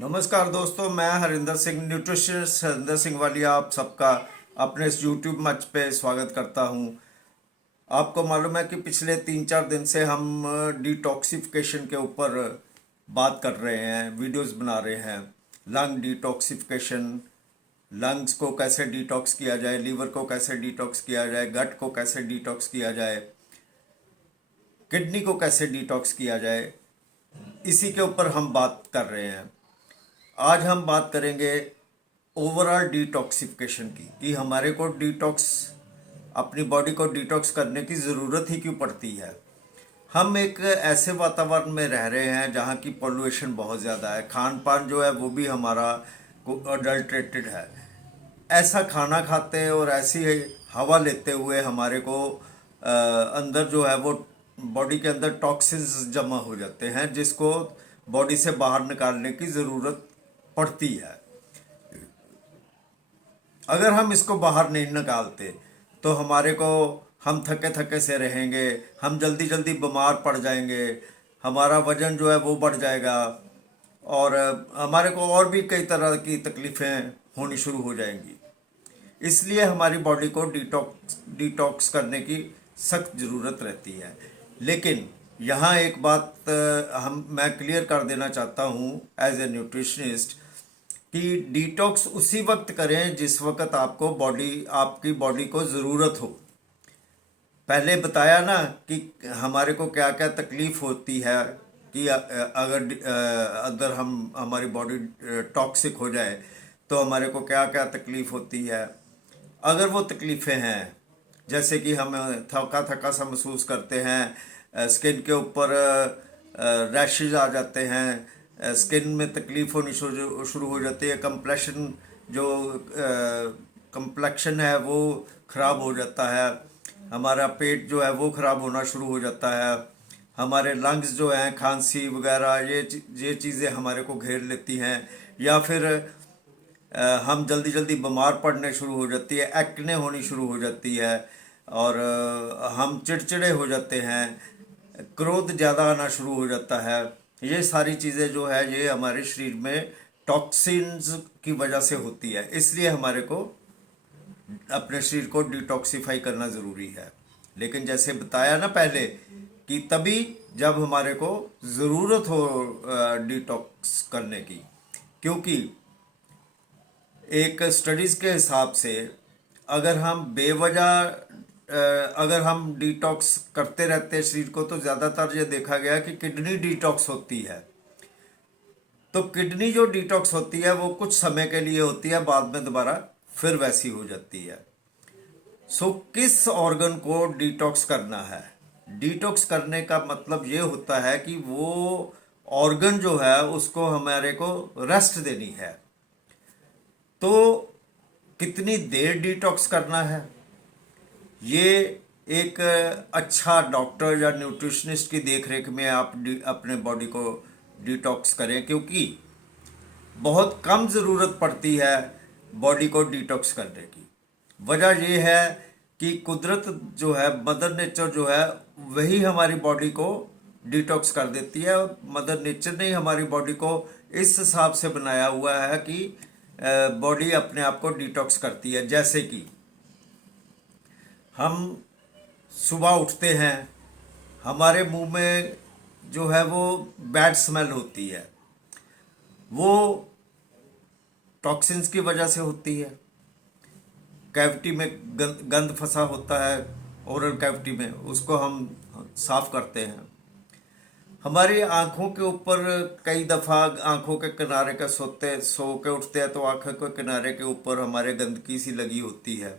नमस्कार दोस्तों, मैं हरिंदर सिंह, न्यूट्रिशनिस्ट हरिंदर सिंह वालिया, आप सबका अपने इस यूट्यूब मंच पे स्वागत करता हूं। आपको मालूम है कि पिछले 3-4 दिन से हम डिटॉक्सिफिकेशन के ऊपर बात कर रहे हैं, वीडियोस बना रहे हैं। लंग डिटॉक्सिफिकेशन, लंग्स को कैसे डिटॉक्स किया जाए, लीवर को कैसे डिटॉक्स किया जाए, गट को कैसे डिटॉक्स किया जाए, किडनी को कैसे डिटॉक्स किया जाए, इसी के ऊपर हम बात कर रहे हैं। आज हम बात करेंगे ओवरऑल डिटॉक्सिफिकेशन की, कि हमारे को डिटॉक्स, अपनी बॉडी को डिटॉक्स करने की ज़रूरत ही क्यों पड़ती है। हम एक ऐसे वातावरण में रह रहे हैं जहाँ की पॉल्यूशन बहुत ज़्यादा है, खान पान जो है वो भी हमारा अडल्ट्रेटेड है। ऐसा खाना खाते हैं और ऐसी हवा लेते हुए हमारे को अंदर जो है वो बॉडी के अंदर टॉक्सिन्स जमा हो जाते हैं, जिसको बॉडी से बाहर निकालने की ज़रूरत पड़ती है। अगर हम इसको बाहर नहीं निकालते तो हमारे को, हम थके थके से रहेंगे, हम जल्दी जल्दी बीमार पड़ जाएंगे, हमारा वजन जो है वो बढ़ जाएगा और हमारे को और भी कई तरह की तकलीफ़ें होनी शुरू हो जाएंगी। इसलिए हमारी बॉडी को डिटॉक्स डिटॉक्स करने की सख्त ज़रूरत रहती है। लेकिन यहाँ एक बात मैं क्लियर कर देना चाहता हूँ एज ए न्यूट्रिशनिस्ट, कि डिटॉक्स उसी वक्त करें जिस वक्त आपकी बॉडी को ज़रूरत हो। पहले बताया ना कि हमारे को क्या क्या तकलीफ़ होती है, कि अगर हमारी बॉडी टॉक्सिक हो जाए तो हमारे को क्या क्या तकलीफ़ होती है। अगर वो तकलीफ़ें हैं, जैसे कि हम थका थका सा महसूस करते हैं, स्किन के ऊपर रैशेज आ जाते हैं, स्किन में तकलीफ़ होनी शुरू हो जाती है, जो कंप्लेक्शन है वो ख़राब हो जाता है, हमारा पेट जो है वो ख़राब होना शुरू हो जाता है, हमारे लंग्स जो हैं, खांसी वगैरह, ये चीज़ें हमारे को घेर लेती हैं, या फिर हम जल्दी जल्दी बीमार पड़ने शुरू हो जाती है, एक्ने होनी शुरू हो जाती है, और हम चिड़चिड़े हो जाते हैं, क्रोध ज़्यादा आना शुरू हो जाता है। ये सारी चीज़ें जो है ये हमारे शरीर में टॉक्सिन्स की वजह से होती है। इसलिए हमारे को अपने शरीर को डिटॉक्सिफाई करना ज़रूरी है। लेकिन जैसे बताया ना पहले, कि तभी जब हमारे को ज़रूरत हो डिटॉक्स करने की। क्योंकि एक स्टडीज़ के हिसाब से अगर हम अगर हम डिटॉक्स करते रहते हैं शरीर को, तो ज़्यादातर ये देखा गया कि किडनी डिटॉक्स होती है। तो किडनी जो डिटॉक्स होती है वो कुछ समय के लिए होती है, बाद में दोबारा फिर वैसी हो जाती है। सो किस ऑर्गन को डिटॉक्स करना है? डिटॉक्स करने का मतलब ये होता है कि वो ऑर्गन जो है उसको हमारे को रेस्ट देनी है। तो कितनी देर डिटॉक्स करना है, ये एक अच्छा डॉक्टर या न्यूट्रिशनिस्ट की देखरेख में आप अपने बॉडी को डिटॉक्स करें। क्योंकि बहुत कम ज़रूरत पड़ती है बॉडी को डिटॉक्स करने की। वजह ये है कि कुदरत जो है, मदर नेचर जो है, वही हमारी बॉडी को डिटॉक्स कर देती है। मदर नेचर ने ही हमारी बॉडी को इस हिसाब से बनाया हुआ है कि बॉडी अपने आप को डिटॉक्स करती है। जैसे कि हम सुबह उठते हैं, हमारे मुंह में जो है वो बैड स्मेल होती है, वो टॉक्सिन्स की वजह से होती है। कैविटी में गंद फंसा होता है, ओरल कैविटी में, उसको हम साफ करते हैं। हमारी आंखों के ऊपर कई दफ़ा आंखों के किनारे का सो के उठते हैं तो आंखों के किनारे के ऊपर हमारे गंदगी सी लगी होती है।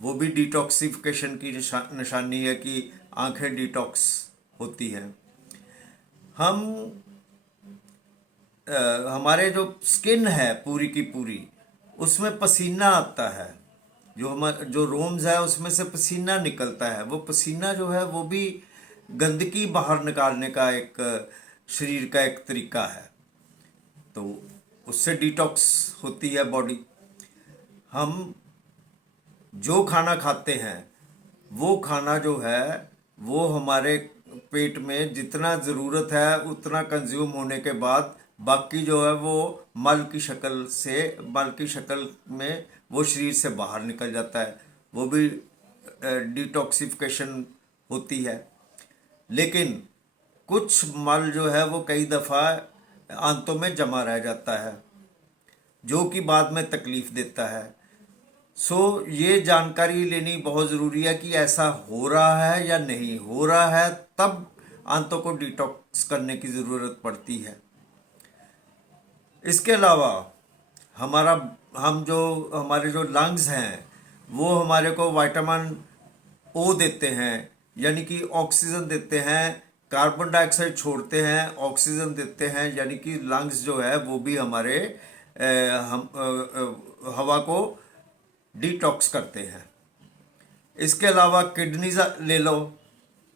वो भी डिटॉक्सिफिकेशन की निशानी है कि आंखें डिटॉक्स होती हैं। हम हमारे जो स्किन है पूरी की पूरी, उसमें पसीना आता है, जो रोम्स है उसमें से पसीना निकलता है। वो पसीना जो है वो भी गंदगी बाहर निकालने का एक शरीर का एक तरीका है। तो उससे डिटॉक्स होती है बॉडी। हम जो खाना खाते हैं, वो खाना जो है वो हमारे पेट में जितना ज़रूरत है उतना कंज्यूम होने के बाद बाकी जो है वो मल की शक्ल में वो शरीर से बाहर निकल जाता है, वो भी डिटॉक्सिफिकेशन होती है। लेकिन कुछ मल जो है वो कई दफ़ा आंतों में जमा रह जाता है, जो कि बाद में तकलीफ देता है। सो ये जानकारी लेनी बहुत ज़रूरी है कि ऐसा हो रहा है या नहीं हो रहा है, तब आंतों को डिटॉक्स करने की ज़रूरत पड़ती है। इसके अलावा हमारा हमारे जो लंग्स हैं वो हमारे को विटामिन ओ देते हैं, यानी कि ऑक्सीजन देते हैं। कार्बन डाइऑक्साइड छोड़ते हैं, ऑक्सीजन देते हैं, यानी कि लंग्स जो है वो भी हमारे हवा को डिटॉक्स करते हैं। इसके अलावा किडनीज ले लो।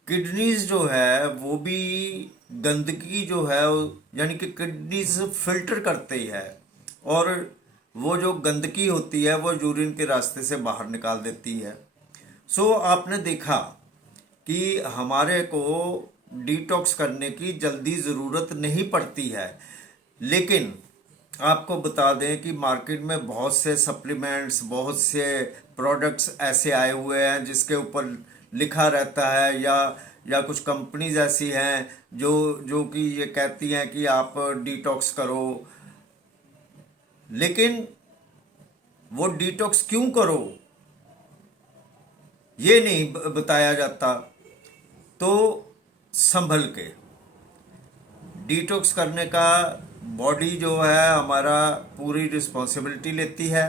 किडनीज जो है वो भी गंदगी जो है यानी कि किडनीज फिल्टर करते ही है, और वो जो गंदगी होती है वो यूरिन के रास्ते से बाहर निकाल देती है। सो आपने देखा कि हमारे को डिटॉक्स करने की जल्दी ज़रूरत नहीं पड़ती है। लेकिन आपको बता दें कि मार्केट में बहुत से सप्लीमेंट्स, बहुत से प्रोडक्ट्स ऐसे आए हुए हैं जिसके ऊपर लिखा रहता है, या कुछ कंपनीज ऐसी हैं जो जो कि ये कहती हैं कि आप डिटॉक्स करो। लेकिन वो डिटॉक्स क्यों करो ये नहीं बताया जाता। तो संभल के डिटॉक्स करने का बॉडी जो है हमारा पूरी रिस्पॉन्सिबिलिटी लेती है,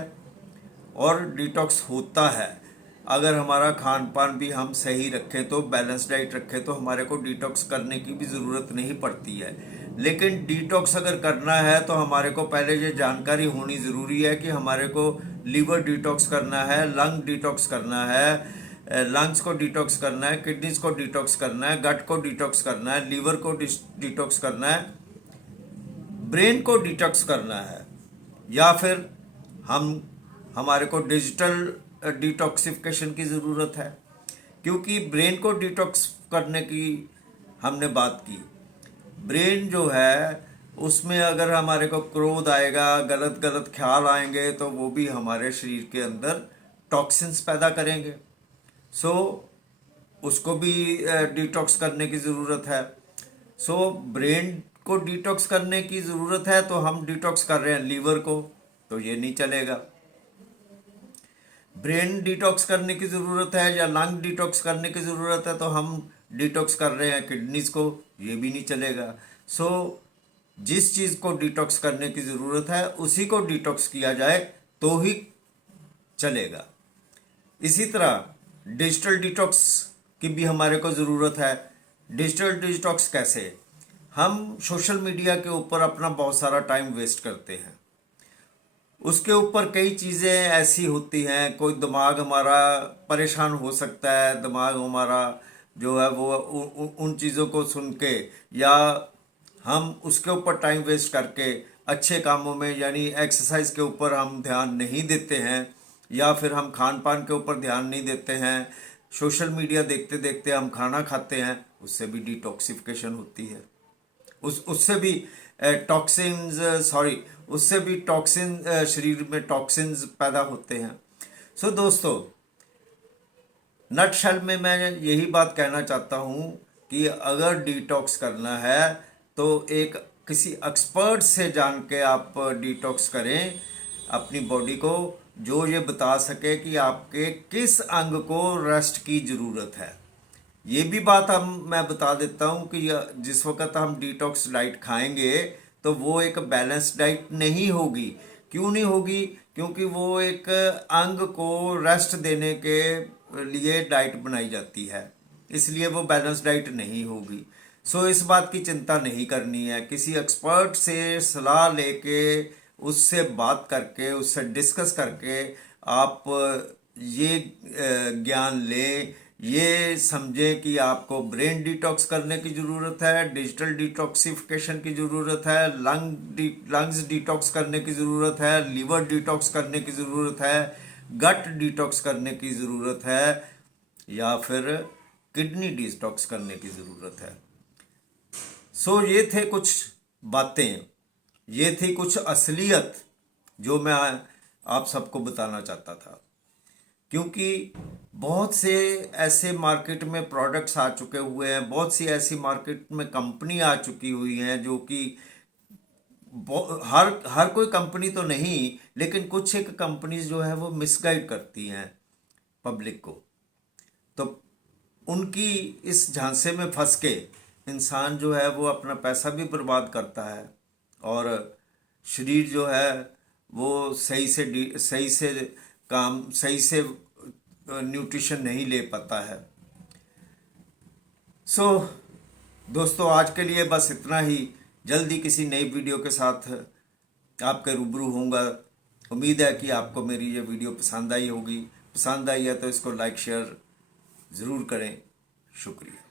और डिटॉक्स होता है अगर हमारा खान पान भी हम सही रखें, तो बैलेंस डाइट रखें, तो हमारे को डिटॉक्स करने की भी ज़रूरत नहीं पड़ती है। लेकिन डिटॉक्स अगर करना है तो हमारे को पहले ये जानकारी होनी ज़रूरी है कि हमारे को लीवर डिटॉक्स करना है, लंग डिटॉक्स करना है, लंग्स को डिटॉक्स करना है, किडनीज को डिटॉक्स करना है, गट को डिटॉक्स करना है, लीवर को डिटॉक्स करना है, ब्रेन को डिटॉक्स करना है, या फिर हमारे को डिजिटल डिटॉक्सिफिकेशन की ज़रूरत है। क्योंकि ब्रेन को डिटॉक्स करने की हमने बात की, ब्रेन जो है उसमें अगर हमारे को क्रोध आएगा, गलत गलत ख्याल आएंगे, तो वो भी हमारे शरीर के अंदर टॉक्सिन्स पैदा करेंगे। सो उसको भी डिटॉक्स करने की ज़रूरत है। सो ब्रेन को डिटॉक्स करने की ज़रूरत है, तो हम डिटॉक्स कर रहे हैं लीवर को, तो ये नहीं चलेगा। ब्रेन डिटॉक्स करने की ज़रूरत है या लंग डिटॉक्स करने की ज़रूरत है, तो हम डिटॉक्स कर रहे हैं किडनीज को, ये भी नहीं चलेगा। सो जिस चीज़ को डिटॉक्स करने की ज़रूरत है उसी को डिटॉक्स किया जाए तो ही चलेगा। इसी तरह डिजिटल डिटॉक्स की भी हमारे को ज़रूरत है। डिजिटल डिटॉक्स कैसे? हम सोशल मीडिया के ऊपर अपना बहुत सारा टाइम वेस्ट करते हैं, उसके ऊपर कई चीज़ें ऐसी होती हैं, कोई दिमाग हमारा परेशान हो सकता है, दिमाग हमारा जो है वो उन चीज़ों को सुन के, या हम उसके ऊपर टाइम वेस्ट करके अच्छे कामों में यानी एक्सरसाइज के ऊपर हम ध्यान नहीं देते हैं, या फिर हम खान पान के ऊपर ध्यान नहीं देते हैं, सोशल मीडिया देखते देखते हम खाना खाते हैं, उससे भी डिटॉक्सिफिकेशन होती है। उससे भी टॉक्सिन्स सॉरी उससे भी टॉक्सिन शरीर में टॉक्सिन्स पैदा होते हैं। सो दोस्तों, नटशेल में मैं यही बात कहना चाहता हूँ कि अगर डिटॉक्स करना है तो एक किसी एक्सपर्ट से जान के आप डिटॉक्स करें अपनी बॉडी को, जो ये बता सके कि आपके किस अंग को रेस्ट की ज़रूरत है। ये भी बात मैं बता देता हूँ कि जिस वक्त हम डिटॉक्स डाइट खाएंगे तो वो एक बैलेंस डाइट नहीं होगी। क्यों नहीं होगी? क्योंकि वो एक अंग को रेस्ट देने के लिए डाइट बनाई जाती है, इसलिए वो बैलेंस डाइट नहीं होगी। सो इस बात की चिंता नहीं करनी है, किसी एक्सपर्ट से सलाह लेके, उससे बात करके, उससे डिस्कस करके आप ये ज्ञान लें, ये समझें कि आपको ब्रेन डिटॉक्स करने की ज़रूरत है, डिजिटल डिटॉक्सिफिकेशन की ज़रूरत है, लंग्स डिटॉक्स करने की ज़रूरत है, लीवर डिटॉक्स करने की ज़रूरत है, गट डिटॉक्स करने की ज़रूरत है, या फिर किडनी डिटॉक्स करने की ज़रूरत है। सो ये थे कुछ बातें ये थी कुछ असलियत जो मैं आप सबको बताना चाहता था, क्योंकि बहुत से ऐसे मार्केट में प्रोडक्ट्स आ चुके हुए हैं, बहुत सी ऐसी मार्केट में कंपनी आ चुकी हुई हैं जो कि हर हर कोई कंपनी तो नहीं, लेकिन कुछ एक कंपनीज जो है वो मिसगाइड करती हैं पब्लिक को। तो उनकी इस झांसे में फंस के इंसान जो है वो अपना पैसा भी बर्बाद करता है, और शरीर जो है वो सही से काम सही से न्यूट्रिशन नहीं ले पाता है। सो दोस्तों, आज के लिए बस इतना ही। जल्दी किसी नई वीडियो के साथ आपके रूबरू होऊंगा। उम्मीद है कि आपको मेरी ये वीडियो पसंद आई होगी। पसंद आई है तो इसको लाइक शेयर ज़रूर करें। शुक्रिया।